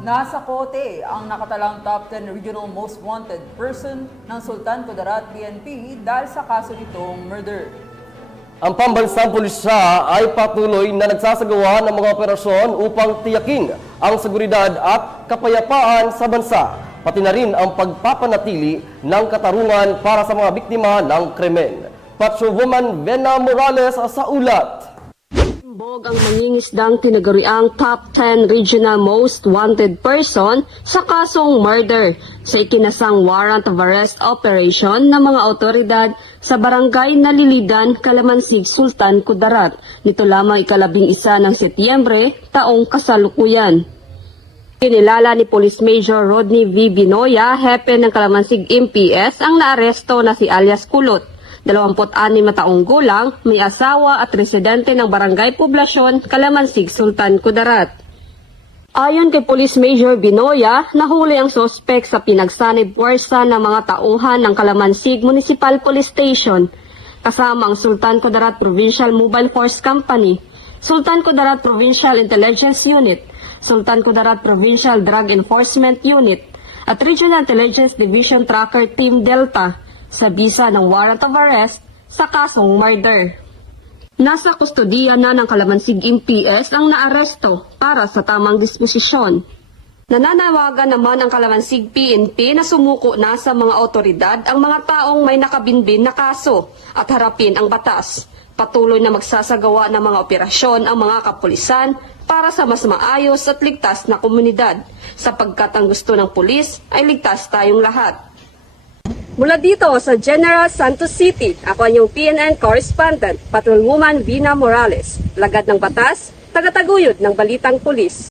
Nasa kote ang nakatalang top 10 regional most wanted person ng Sultan Kudarat PNP dahil sa kaso nitong murder. Ang pambansang pulisya ay patuloy na nagsasagawa ng mga operasyon upang tiyakin ang seguridad at kapayapaan sa bansa, pati na rin ang pagpapanatili ng katarungan para sa mga biktima ng krimen. Patrolwoman Vena Morales sa ulat. Bog ang mangingisdang tinaguriang top 10 regional most wanted person sa kasong murder sa ikinasang warrant of arrest operation ng mga otoridad sa barangay Nalilidan, Calamansig, Sultan Kudarat nito lamang ika-11 ng Setyembre taong kasalukuyan. Kinilala ni Police Major Rodney V. Binoya, hepe ng Calamansig MPS, ang naaresto na si alias Kulot. 26 na taong gulang, may asawa at residente ng Barangay Poblasyon, Calamansig, Sultan Kudarat. Ayon kay Police Major Binoya, nahuli ang sospek sa pinagsanib puwersa ng mga tauhan ng Calamansig Municipal Police Station, kasama ang Sultan Kudarat Provincial Mobile Force Company, Sultan Kudarat Provincial Intelligence Unit, Sultan Kudarat Provincial Drug Enforcement Unit, at Regional Intelligence Division Tracker Team Delta, sa bisa ng warrant of arrest sa kasong murder. Nasa kustodiya na ng Calamansig MPS ang naaresto para sa tamang disposisyon. Nananawagan naman ang Calamansig PNP na sumuko na sa mga otoridad ang mga taong may nakabinbin na kaso at harapin ang batas. Patuloy na magsasagawa ng mga operasyon ang mga kapulisan para sa mas maayos at ligtas na komunidad, sapagkat ang gusto ng pulis ay ligtas tayong lahat. Mula dito sa General Santos City, ako ang iyong PNN correspondent, Patrolwoman Vena Morales, lagad ng batas, tagataguyod ng Balitang Pulis.